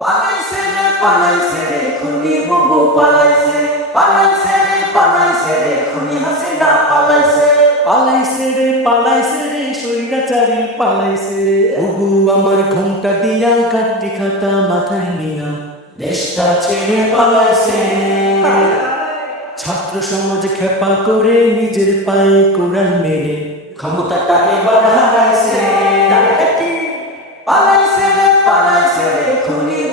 পালাইছে রে পালাইছে রে খুনি বুবু পালাইছে। পালাইছে রে পালাইছে রে খুনি হাসিনা পালাইছে। পালাইছে রে পালাইছে রে সৈরাচারি পালাইছে ওগু আমার ঘণ্টা দিয়া কাটি খাতা মাথায় নিয়া দেশটা ছেড়ে পালাইছে। ছাত্র সমাজ খেপা করে নিজের পায়ে কোরআন মেরে ক্ষমতাটা এবার হারাইছে। পালাইছে রে পালাইছে রে খুনি বুবু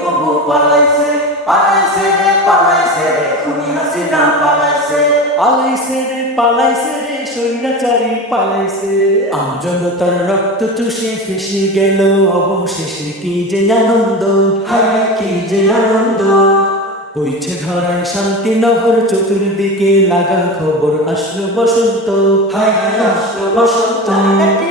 পালাইছে পালাইছে রে পালাইছে রে খুনি হাসিনা পালাইছে। পালাইছে রে পালাইছে রে সৈরাচারি পালাইছে আমজনতার রক্ত চুষে ফেসে গেল অবশেষে কি যে আনন্দ? হায় কি যে আনন্দ? বইছে ধরায় শান্তি নহর চতুর্দিকে লাগা খবর আসলো বসন্ত। হায় আসলো বসন্ত।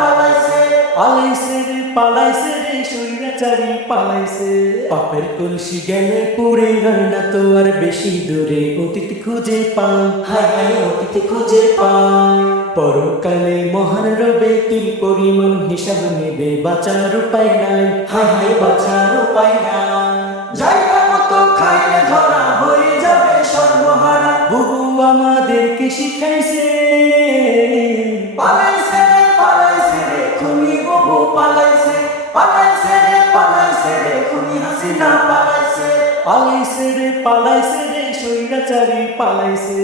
পালাইছে পালাইছে রে পালাইছে রে সৈরাচারি পালাইছে। পাপের কলসি গেলে পুরে রয় না তো আর বেশি দূরে অতীত খুঁজে পান। হায় হায় অতীতে খুঁজে পায় পরকালে মহান রবে কি পরিমাণ হিসাব নেবে বাঁচার উপায় নাই। হায় হায় বাঁচার উপায় নাই। জায়গা মতো খাইলে ধরা হয়ে যাবে সর্বহারা। বহু আমাদেরকে শিখাইছে পালাইছে পালাইছে রে পালাইছে রে খুনি হাসিনা পালাইছে। পালাইছে রে পালাইছে রে সৈরাচারি পালাইছে